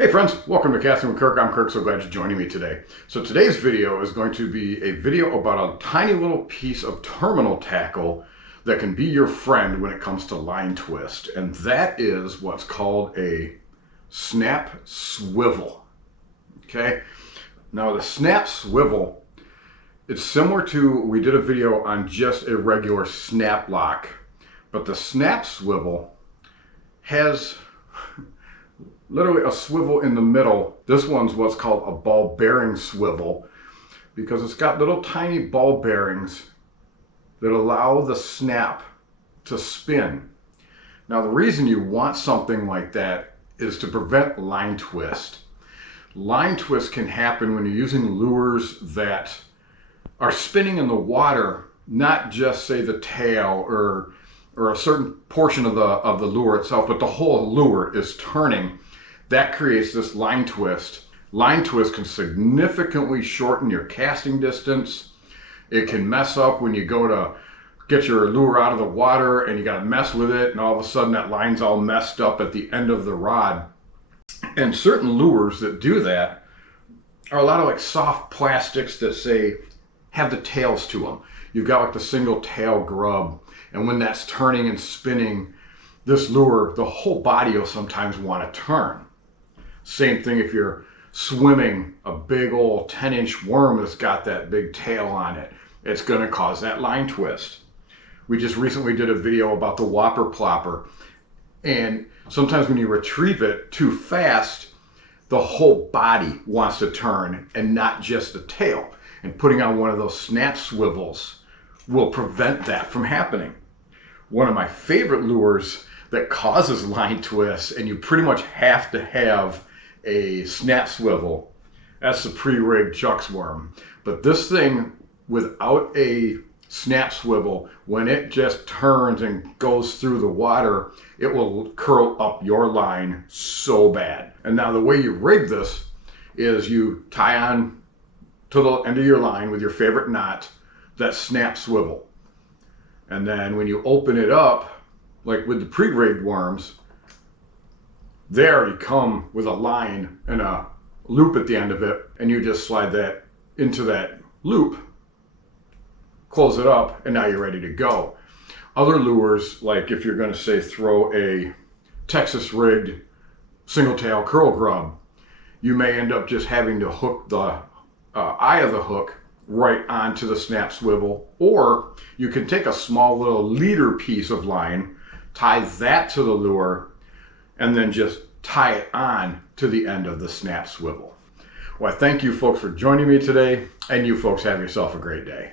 Hey friends, welcome to Casting with Kirk. I'm Kirk, so glad you're joining me today. So today's video is going to be a video about a tiny little piece of terminal tackle that can be your friend when it comes to line twist. And that is what's called a snap swivel. Okay? Now the snap swivel, it's similar to, we did a video on just a regular snap lock, but the snap swivel has literally a swivel in the middle. This one's what's called a ball bearing swivel because it's got little tiny ball bearings that allow the snap to spin. Now the reason you want something like that is to prevent line twist. Line twist can happen when you're using lures that are spinning in the water, not just say the tail or a certain portion of the lure itself, but the whole lure is turning. That creates this line twist. Line twist can significantly shorten your casting distance. It can mess up when you go to get your lure out of the water and you got to mess with it, and all of a sudden that line's all messed up at the end of the rod. And certain lures that do that are a lot of like soft plastics that say have the tails to them. You've got like the single tail grub, and when that's turning and spinning, this lure, the whole body will sometimes want to turn. Same thing if you're swimming a big old 10-inch worm that's got that big tail on it. It's going to cause that line twist. We just recently did a video about the whopper plopper. And sometimes when you retrieve it too fast, the whole body wants to turn and not just the tail. And putting on one of those snap swivels will prevent that from happening. One of my favorite lures that causes line twists, and you pretty much have to have a snap swivel, that's the pre-rigged Chuck's worm. But this thing without a snap swivel, when it just turns and goes through the water, it will curl up your line so bad. And now the way you rig this is you tie on to the end of your line with your favorite knot that snap swivel. And then when you open it up, like with the pre-rigged worms, they already come with a line and a loop at the end of it, and you just slide that into that loop, close it up, and now you're ready to go. Other lures, like if you're going to say throw a Texas rigged single tail curl grub, you may end up just having to hook the eye of the hook right onto the snap swivel, or you can take a small little leader piece of line, tie that to the lure, and then just tie it on to the end of the snap swivel. Well, I thank you folks for joining me today, and you folks have yourself a great day.